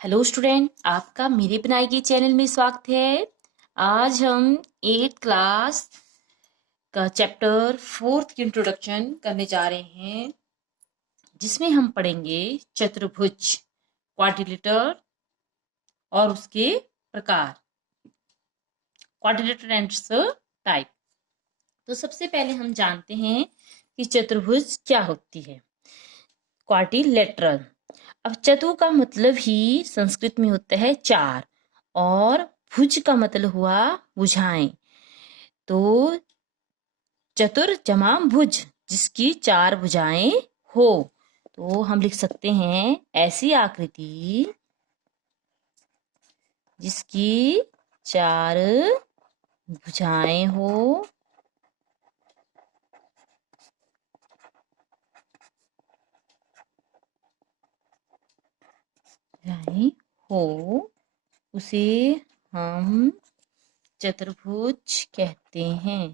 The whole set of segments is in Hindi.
हेलो स्टूडेंट, आपका मेरे बनाए गए चैनल में स्वागत है। आज हम 8th क्लास का चैप्टर 4th की इंट्रोडक्शन करने जा रहे हैं, जिसमें हम पढ़ेंगे चतुर्भुज, क्वाड्रिलेटरल और उसके प्रकार, क्वाड्रिलेटरल एंड टाइप। तो सबसे पहले हम जानते हैं कि चतुर्भुज क्या होती है। क्वाड्रिलेटरल, अब चतु का मतलब ही संस्कृत में होता है चार, और भुज का मतलब हुआ भुजाएं। तो चतुर जमा भुज, जिसकी चार भुजाएं हो, तो हम लिख सकते हैं ऐसी आकृति जिसकी चार भुजाएं हो हो उसे हम चतुर्भुज कहते हैं।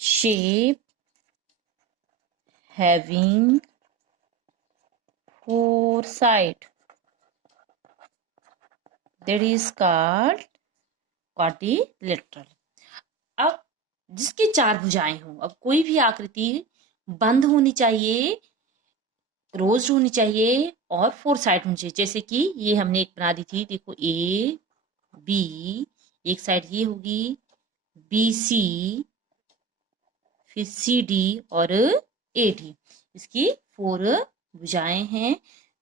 Shape having four side, that is called quadrilateral। अब जिसकी चार भुजाएं हो, अब कोई भी आकृति बंद होनी चाहिए, क्लोज होनी चाहिए और फोर साइड होनी चाहिए। जैसे कि ये हमने एक बना दी थी, देखो ए बी, एक साइड ये होगी बी सी, फिर सी डी और ए डी, इसकी फोर भुजाएं हैं।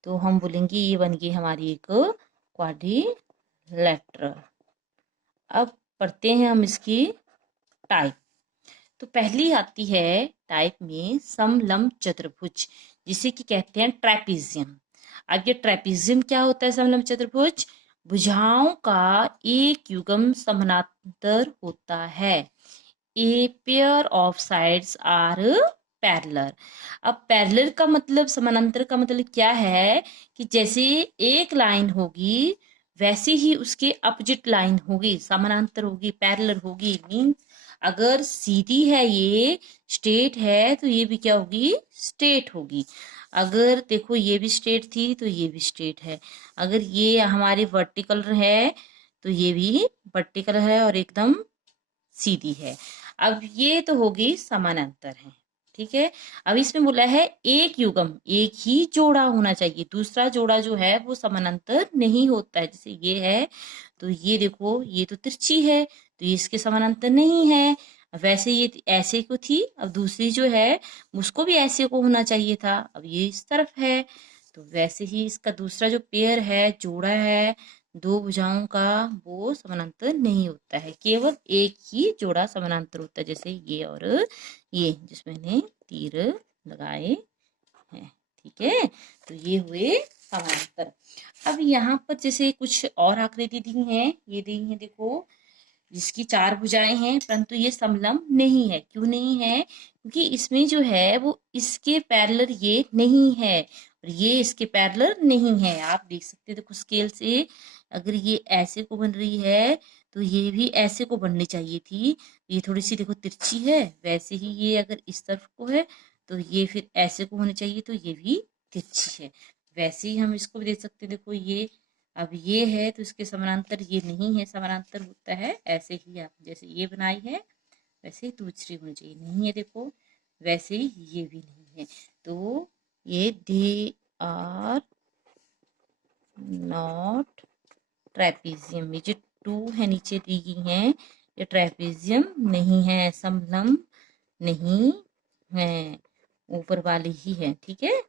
तो हम बोलेंगे ये बन गई हमारी एक क्वाड्रिलेटरल। अब पढ़ते हैं हम इसकी टाइप। तो पहली आती है टाइप में समलंब चतुर्भुज, जिसे कि कहते हैं ट्रेपीजियम। अब ये ट्रेपीजियम क्या होता है? समलंब चतुर्भुज भुजाओं का एक युग्म समानांतर होता है। A pair of sides are parallel. अब पैरेलल का मतलब, समानांतर का मतलब क्या है कि जैसे एक लाइन होगी वैसे ही उसके अपोजिट लाइन होगी, समानांतर होगी, पैरेलल होगी। मीन्स अगर सीधी है, ये स्ट्रेट है, तो ये भी क्या होगी? स्ट्रेट होगी। अगर देखो ये भी स्ट्रेट थी तो ये भी स्ट्रेट है। अगर ये हमारी वर्टिकल है तो ये भी वर्टिकल है और एकदम सीधी है। अब ये तो होगी समानांतर है, ठीक है। अब इसमें बोला है एक युग्म, एक ही जोड़ा होना चाहिए, दूसरा जोड़ा जो है वो समानांतर नहीं होता है। जैसे ये है तो ये देखो ये तो तिरछी है, तो ये इसके समानांतर नहीं है। वैसे ये ऐसे को थी, अब दूसरी जो है उसको भी ऐसे को होना चाहिए था, अब ये इस तरफ है। तो वैसे ही इसका दूसरा जो पेयर है, जोड़ा है दो भुजाओं का, वो समानांतर नहीं होता है, केवल एक ही जोड़ा समानांतर होता है। जैसे ये और ये, जिसमें मैंने तीर लगाए हैं, ठीक है। तो ये हुए समानांतर। अब यहाँ पर जैसे कुछ और आकृति दी है, ये दी है देखो, जिसकी चार भुजाएं हैं, परंतु ये समलंब नहीं है। क्यों नहीं है? क्योंकि इसमें जो है वो इसके पैरेलल ये नहीं है और ये इसके पैरेलल नहीं है। आप देख सकते हैं, देखो स्केल से अगर ये ऐसे को बन रही है तो ये भी ऐसे को बननी चाहिए थी। ये थोड़ी सी देखो तिरछी है, वैसे ही ये अगर इस तरफ को है तो ये फिर ऐसे को होनी चाहिए, तो ये भी तिरछी है। वैसे ही हम इसको भी देख सकते हैं, देखो ये अब ये है तो इसके समानांतर ये नहीं है, समानांतर होता है ऐसे ही। आप जैसे ये बनाई है वैसे ही दूसरी होनी चाहिए, नहीं है देखो, वैसे ही ये भी नहीं है। तो ये दे आर नॉट ट्रेपीजियम। ये जो टू है नीचे दी गई है, ये ट्रेपीजियम नहीं है, समलंब नहीं है, ऊपर वाली ही है, ठीक है।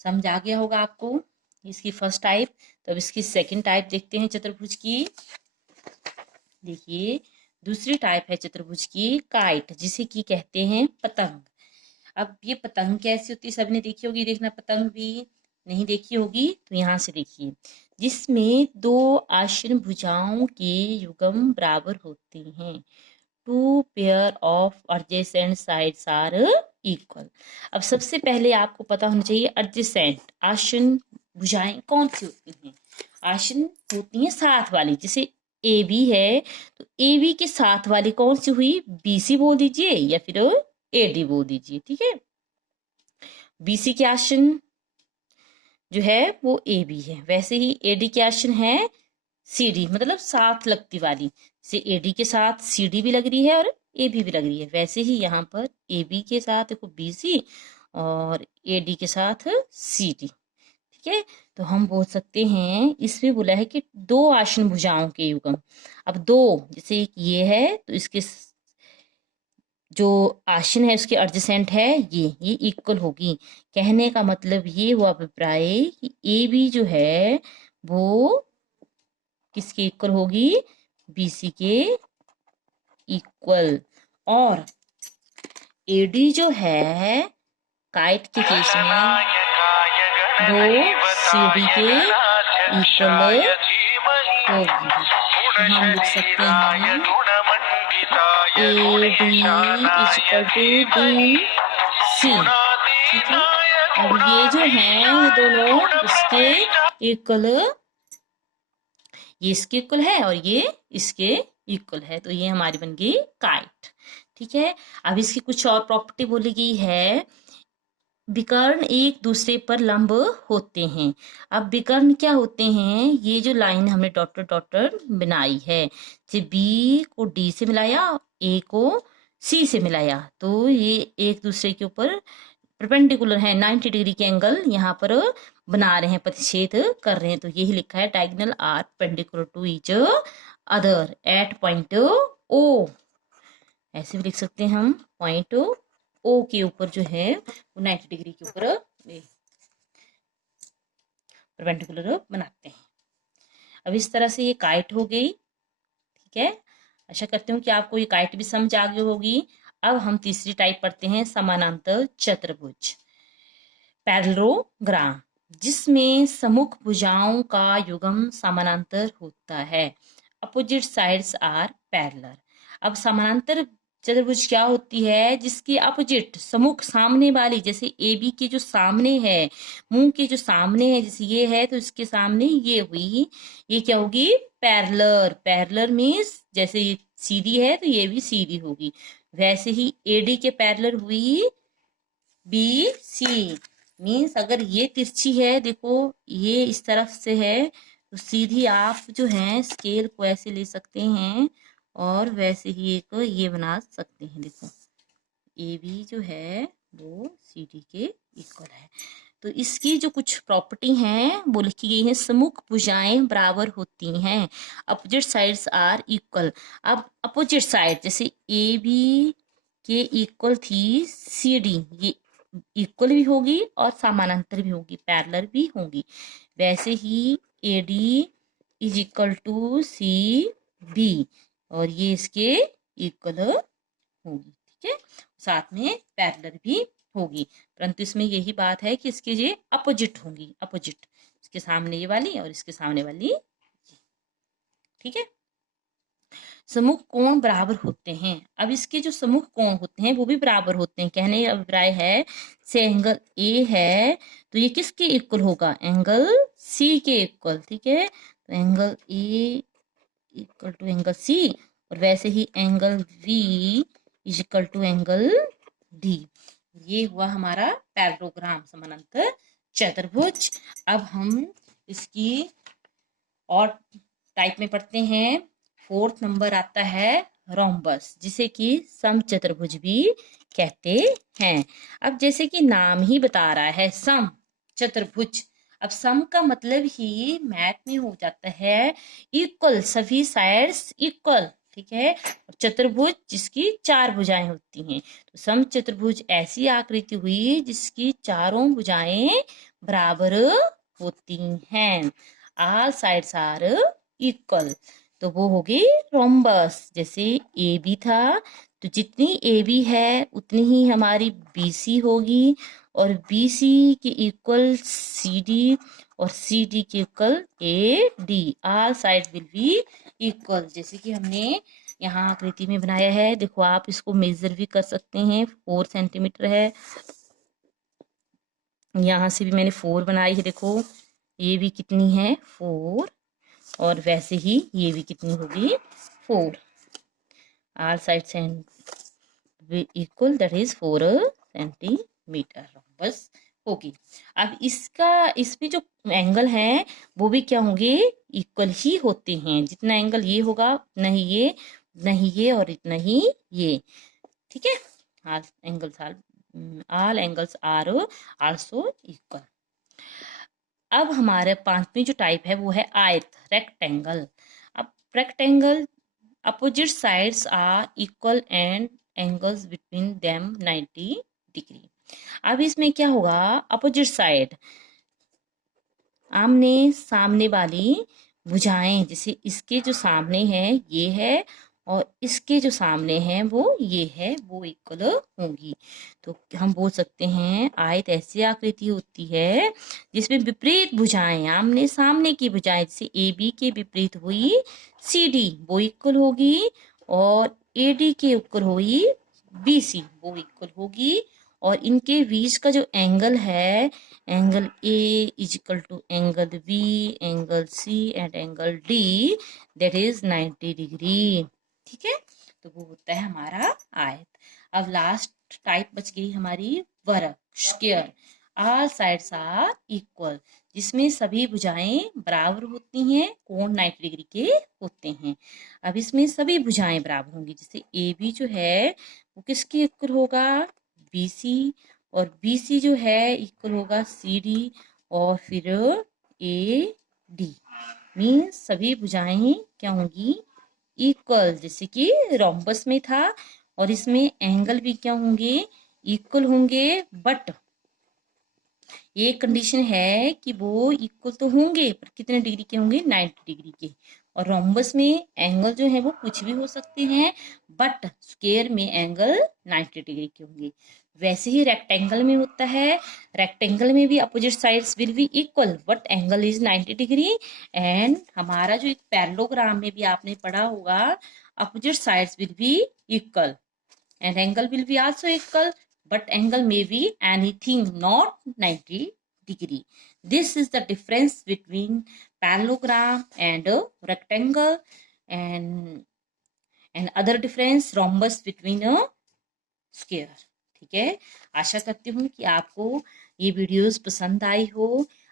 समझ आ गया होगा आपको इसकी फर्स्ट टाइप। तो अब इसकी सेकंड टाइप देखते हैं चतुर्भुज की। देखिए दूसरी टाइप है चतुर्भुज की काइट, जिसे की कहते हैं पतंग। अब ये पतंग कैसी होती है? सबने देखी होगी, देखना पतंग भी नहीं देखी होगी तो यहाँ से देखिए, जिसमें दो आसन भुजाओं के युग्म बराबर होते हैं। Two pair of adjacent sides are equal. अब सबसे पहले आपको पता होना चाहिए एडजेसेंट, आसन भुजाएं कौन सी होती हैं? आसन होती हैं साथ वाली, जैसे ए बी है, तो ए बी के साथ वाली कौन सी हुई, बी सी बोल दीजिए या फिर ए डी बोल दीजिए। ठीक है, बी सी के आसन जो है वो ए बी है, वैसे ही ए डी के आसन है सी डी, मतलब साथ लगती वाली, से ए डी के साथ सी डी भी लग रही है और ए बी भी लग रही है, वैसे ही यहाँ पर ए बी के साथ देखो बी सी और ए डी के साथ सी डी। ठीक है, तो हम बोल सकते हैं, इसमें बोला है कि दो आसन भुजाओं के युग्म। अब दो, जैसे एक ये है तो इसके जो आसन है उसके एडजेसेंट है ये इक्वल होगी। कहने का मतलब ये हुआ अभिप्राय कि ए बी जो है वो किसके इक्वल होगी, बी सी के इक्वल, और ए डी जो है काइट के केस में वो सी डी के इक्वल होगी। तो हम लिख सकते हैं A D is equal to D C. ठीक है, अब ये जो है ये दोनों इसके इक्वल, ये इसके इक्वल है और ये इसके इक्वल है, तो ये हमारी बन गई काइट। ठीक है, अब इसकी कुछ और प्रॉपर्टी बोली गई है, विकर्ण एक दूसरे पर लंब होते हैं। अब विकर्ण क्या होते हैं, ये जो लाइन हमने डॉटर डॉटर बनाई है, जैसे बी को डी से मिलाया, ए को सी से मिलाया, तो ये एक दूसरे के ऊपर परपेंडिकुलर है, 90 डिग्री के एंगल यहाँ पर बना रहे हैं, प्रतिच्छेद कर रहे हैं, तो यही लिखा है diagonal are perpendicular to each other at point O. ऐसे भी लिख सकते हैं हम, पॉइंट ओ के ऊपर जो है वो 90 डिग्री के ऊपर परपेंडिकुलर बनाते हैं। अब इस तरह से ये काइट हो गई। ठीक है, आशा करती हूँ कि आपको ये काइट भी समझ आ गई होगी। अब हम तीसरी टाइप पढ़ते हैं, समानांतर चतुर्भुज, पैरेललोग्राम, जिसमें सम्मुख भुजाओं का युग्म समानांतर होता है, अपोजिट साइड्स आर पैरेलल। अब समानांतर चतुर्भुज क्या होती है, जिसकी अपोजिट सम्मुख सामने वाली, जैसे ए बी के जो सामने है, मुंह के जो सामने है, जैसे ये है तो इसके सामने ये हुई, ये क्या होगी, पैरेलल। पैरेलल मीन्स जैसे ये सीधी है तो ये भी सीधी होगी, वैसे ही ए डी के पैरेलल हुई बी सी, मीन्स अगर ये तिरछी है, देखो ये इस तरफ से है, तो सीधी आप जो है स्केल को ऐसे ले सकते हैं और वैसे ही एक ये बना सकते हैं। देखो ए बी जो है वो सी डी के इक्वल है। तो इसकी जो कुछ प्रॉपर्टी हैं वो लिखी गई है, सम्मुख भुजाएं बराबर होती हैं, अपोजिट साइड्स आर इक्वल। अब अपोजिट साइड जैसे ए बी के इक्वल थी सी डी, ये इक्वल भी होगी और समानांतर भी होगी, पैरेलल भी होगी, वैसे ही A D is equal to C B और ये इसके इक्वल होगी। ठीक है, साथ में पैरेलल भी होगी, परंतु इसमें यही बात है कि इसके ये अपोजिट होंगी, अपोजिट, इसके सामने ये वाली और इसके सामने वाली ये। ठीक है, सम्मुख कोण बराबर होते हैं। अब इसके जो सम्मुख कोण होते हैं वो भी बराबर होते हैं। कहने का अभिप्राय है, से एंगल ए है तो ये किसके इक्वल होगा, एंगल सी के इक्वल। ठीक है, तो angle A equal to angle C और वैसे ही angle B is equal to angle D. ये हुआ हमारा पैरेललोग्राम, समानांतर चतुर्भुज। अब हम इसकी और टाइप में पढ़ते हैं। 4th नंबर आता है रोम्बस, जिसे कि समचतुर्भुज भी कहते हैं। अब जैसे कि नाम ही बता रहा है सम चतुर्भुज, अब सम का मतलब ही मैथ में हो जाता है इक्वल, सभी साइड्स इक्वल। ठीक है, और चतुर्भुज जिसकी 4 भुजाएं होती हैं, तो सम चतुर्भुज ऐसी आकृति हुई जिसकी चारों भुजाएं बराबर होती हैं, ऑल साइड्स आर इक्वल, तो वो होगी रोम्बस। जैसे ए बी था तो जितनी ए बी है उतनी ही हमारी बी सी होगी और बी सी के इक्वल सी डी और सी डी के equal A D, all side will be equal. जैसे कि हमने यहाँ आकृति में बनाया है, देखो आप इसको मेजर भी कर सकते हैं, 4 सेंटीमीटर है, यहाँ से भी मैंने 4 बनाई है, देखो ये भी कितनी है 4 और वैसे ही ये भी कितनी होगी 4, all sides and equal, that is 4 centimetre बस होगी। अब इसमें जो एंगल है वो भी क्या होंगे, इक्वल ही होते हैं। जितना एंगल ये होगा उतना ही ये, उतना ही ये और इतना ही ये, ठीक है। All angles are also equal. अब हमारे पांचवी जो टाइप है वो है आयत, रेक्टेंगल। अब rectangle opposite sides are equal and angles between them 90 degree. अब इसमें क्या होगा, अपोजिट साइड आमने सामने वाली भुजाएं, जैसे इसके जो सामने है ये है और इसके जो सामने है वो ये है, वो इक्वल होंगी। तो हम बोल सकते हैं आयत ऐसी आकृति होती है जिसमें विपरीत भुजाएं, आमने सामने की भुजाएं, जैसे ए बी के विपरीत हुई सी डी, वो इक्वल होगी, और ए डी के इक्वल हुई बी सी, वो इक्वल होगी। और इनके बीच का जो एंगल है, angle A is equal to angle B, angle C and angle D, that is 90 degree, ठीक है। तो वो होता है हमारा आयत। अब लास्ट टाइप बच गई हमारी वर्ग, square. All sides are equal, जिसमें सभी भुजाएं बराबर होती हैं, कोण 90 डिग्री के होते हैं। अब इसमें सभी भुजाएं बराबर होंगी, जैसे ए बी जो है वो किसके इक्वल होगा, बी सी, और बी सी जो है इक्वल होगा सी डी, और फिर ए डी, मीन्स सभी भुजाएं क्या होंगी, इक्वल, जैसे कि रोम्बस में था। और इसमें एंगल भी क्या होंगे, इक्वल होंगे, बट ये कंडीशन है कि वो इक्वल तो होंगे पर कितने डिग्री के होंगे, 90 डिग्री के। और रोम्बस में एंगल जो है वो कुछ भी हो सकते हैं, बट स्क्वायर में एंगल 90 डिग्री के होंगे। वैसे ही रेक्टेंगल में होता है, रेक्टेंगल में भी opposite sides will be equal but angle is 90 degree. And हमारा जो एक पैरेललोग्राम में भी आपने पढ़ा होगा, opposite sides will be equal and angle will be also equal, but angle may be anything not 90 degree. This is the difference between parallelogram and a rectangle, and other difference rhombus between a square. ठीक है, आशा करती हूँ कि आपको ये वीडियोस पसंद आई हो।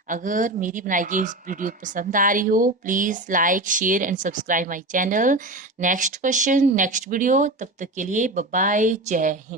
अगर मेरी बनाई गई वीडियो पसंद आ रही हो, please like share and subscribe my channel. Next question next video, तब तक के लिए बाय बाय, जय हिंद।